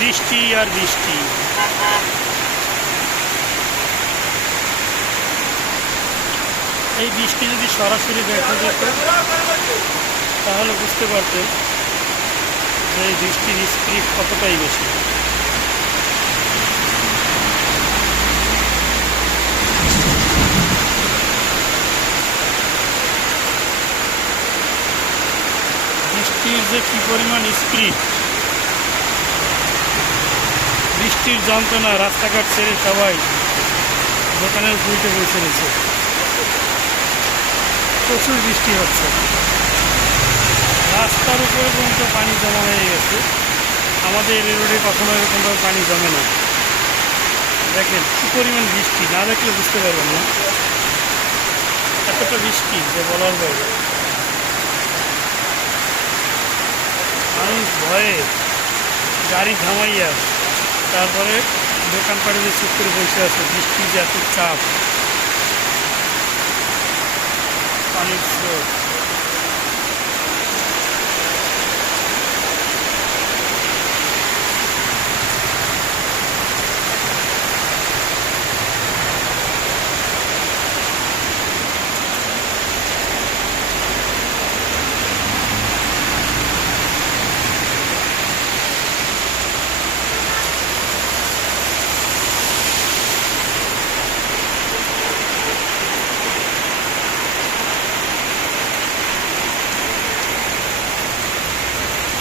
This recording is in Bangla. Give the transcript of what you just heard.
বৃষ্টি আর বৃষ্টি। এই বৃষ্টি যদি সরাসরি দেখা যেত তাহলে বুঝতে পারতেন যে এই বৃষ্টির স্পিড কতটাই বেশি। বৃষ্টির যে কী পরিমাণ স্পিড, বৃষ্টির যন্ত্রণা রাস্তাঘাট ছেড়ে সবাই দোকানের উপরে বসে রয়েছে। প্রচুর বৃষ্টি হচ্ছে, রাস্তার উপরে পর্যন্ত পানি জমা হয়ে গেছে। আমাদের এই রোডে কখনো এরকমভাবে পানি জমে না। দেখেন কী পরিমাণ বৃষ্টি, না দেখলে বুঝতে পারবেন না এতটা বৃষ্টি যে বলার বাইরে। মানুষ ভয়ে গাড়ি থামাইয়া তারপরে দোকানপাটে চুপ করে বসে আছে। বৃষ্টির যে এত চাপ, পানির স্রোত।